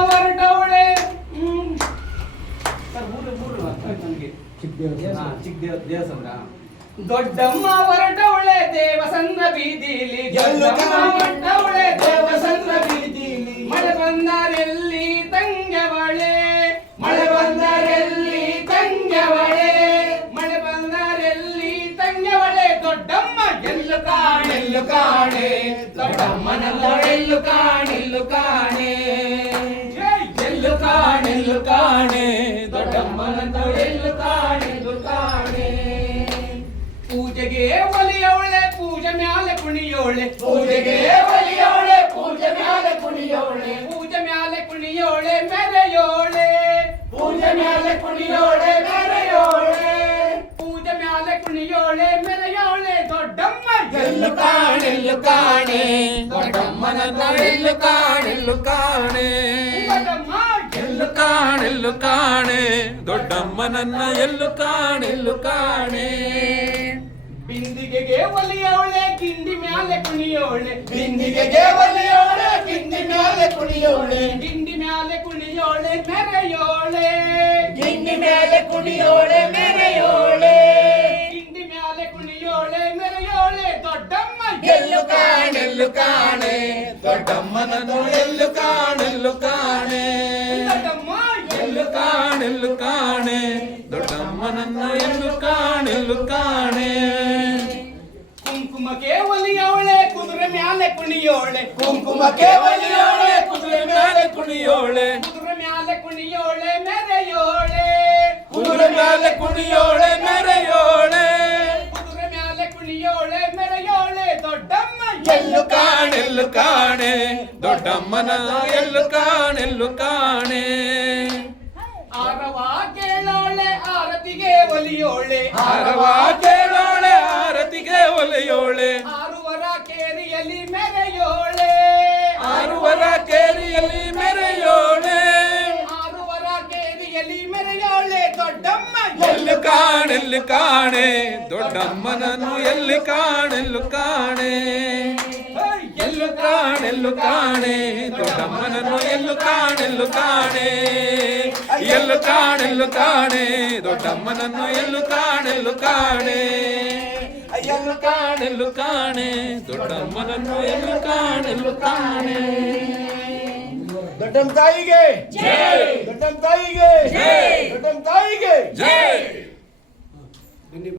ಹೊರಟವಳೆ ನನಗೆ ಚಿಕ್ಕ ದೇವಸಂದ್ರ ದೊಡ್ಡಮ್ಮ ಹೊರಟವಳೆ ದೇವಸಂದ್ರ ಬೀದಿಲಿ ಹೊರಟವಳೆ ದೇವಸಂದ್ರ ಬೀದಿಲಿ ಮಳೆ ಬಂದರೆಲ್ಲಿ ತಂಗವಳೆ ಮಳೆ ಬಂದರೆಲ್ಲಿ ತಂಗವಳೆ ಮಳೆ ಬಂದರೆಲ್ಲಿ ತಂಗವಳೆ ದೊಡ್ಡಮ್ಮ ಎಲ್ಲು ಕಾಣೆ ದೊಡ್ಡಮ್ಮನಲ್ಲ ಎಲ್ಲು ಕಾಣೆ ಎಲ್ಲು ಕಾಣೆ ದೊಡ್ಡಮ್ಮನಲ್ಲ ಎಲ್ಲು ಕಾಣೆ ಪೂಜೆಗೆ ಒಲಿಯವಳೆ ಪೂಜೆ ಮ್ಯಾಲೆ ಕುಣಿಯೋಳೆ ಪೂಜೆಗೆ ಒಲಿಯವಳೆ ಪೂಜೆ ಮ್ಯಾಲೆ ಕುಣಿಯೋಳೆ ಪೂಜೆ ಮ್ಯಾಲೆ ಕುಣಿಯೋಳೆ ಮೆರೆಯೋಳೆ ಪೂಜೆ ಮ್ಯಾಲೆ ಕುಣಿಯೋಳೆ ಮೆರೆಯೋಳೆ ಪೂಜೆ ಮ್ಯಾಲೆ ಕುಣಿಯೋಳೆ ಮೆರೆಯೋಳೆ ದೊಡ್ಡಮ್ಮ ಎಲ್ಲು ಕಾಣೆ ದೊಡ್ಡಮ್ಮನನ್ನ ಎಲ್ಲು ಕಾಣೆ ಎಲ್ಲು ಕಾಣೆ ದೊಡ್ಡಮ್ಮನನ್ನ ಎಲ್ಲು ಕಾಣೆ ಬಿಂದಿಗೆಗೆ ಒಲಿಯೋಳೆ ಗಿಂಡಿ ಮ್ಯಾಲೆ ಕುಣಿಯೋಳೆ ಬಿಂದಿಗೆಗೆ ಒಲಿಯೋಳೆ ಗಿಂಡಿ ಮ್ಯಾಲೆ ಕುಣಿಯೋಳೆ ಗಿಂಡಿ ಮ್ಯಾಲೆ ಕುಣಿಯೋಳೆ ಮೆರೆಯೋಳೆ ಗಿಂಡಿ ಮ್ಯಾಲೆ ಕುಣಿಯೋಳೆ ಮೆರೆಯೋಳೆ ಗಿಂಡಿ ಮ್ಯಾಲೆ ಕುಣಿಯೋಳೆ ಮೆರೆಯೋಳೆ ದೊಡ್ಡಮ್ಮ ಎಲ್ಲು ಕಾಣೆ ದೊಡ್ಡಮ್ಮನನ್ನು ಎಲ್ಲು ಕಾಣೆ ದೊಡ್ಡಮ್ಮ ಎಲ್ಲು ಕಾಣೆ ದೊಡ್ಡಮ್ಮನನ್ನು ಎಲ್ಲು ಕಾಣೆ ಕುಂಕುಮಕ್ಕೆ ಒಲಿಯೋಳೆ ಕುದುರೆ ಮ್ಯಾಲೆ ಕುಣಿಯೋಳೆ ಕುಂಕುಮಕ್ಕೆ ಒಲಿಯೋಳೆ ಕುದುರೆ ಮ್ಯಾಲೆ ಕುಣಿಯೋಳೆ ಕುದುರೆ ಮ್ಯಾಲೆ ಕುಣಿಯೋಳೆ ಮೆರೆಯೋಳೆ ಕುದುರೆ ಮ್ಯಾಲೆ ಕುಣಿಯೋಳೆ ಮೆರೆಯೋಳೆ ಕುದುರೆ ಮ್ಯಾಲೆ ಕುಣಿಯೋಳೆ ಮೆರೆಯೋಳೆ ದೊಡ್ಡಮ್ಮ ಎಲ್ಲು ಕಾಣೆ ದೊಡ್ಡಮ್ಮನ ಎಲ್ಲು ಕಾಣೆ ಆರವ ಕೇಳೋಳೆ ಆರತಿಗೆ ಒಲಿಯೋಳೆ ಆರವ ಕೇಳೋಳೆ ಆರತಿಗೆ ಒಲೆಯೋಳೆ ಆರುವರ ಕೇರಿಯಲ್ಲಿ ಮೆರೆಯೋಳೆ ಆರುವರ ಕೇರಿಯಲ್ಲಿ ಮೆರೆಯೋಳೆ ಆರುವರ ಕೇರಿಯಲ್ಲಿ ಮೆರೆಯೋಳೆ ದೊಡ್ಡಮ್ಮ ಎಲ್ಲು ಕಾಣೆ ದೊಡ್ಡಮ್ಮನನ್ನು ಎಲ್ಲು ಕಾಣೆ ಎಲ್ಲು ಕಾಣೆ ದೊಡ್ಡಮ್ಮನನ್ನು ಎಲ್ಲು ಕಾಣೆ ದೊಡ್ಡಮ್ಮನನ್ನು ಎಲ್ಲು ಕಾಣೆ ದೊಡ್ಡಮ್ಮನನ್ನು ಎಲ್ಲು ಕಾಣೆ ದೊಡ್ಡಮ್ಮ ತಾಯಿಗೆ ಜೈ ದೊಡ್ಡಮ್ಮ ತಾಯಿಗೆ ಜೈ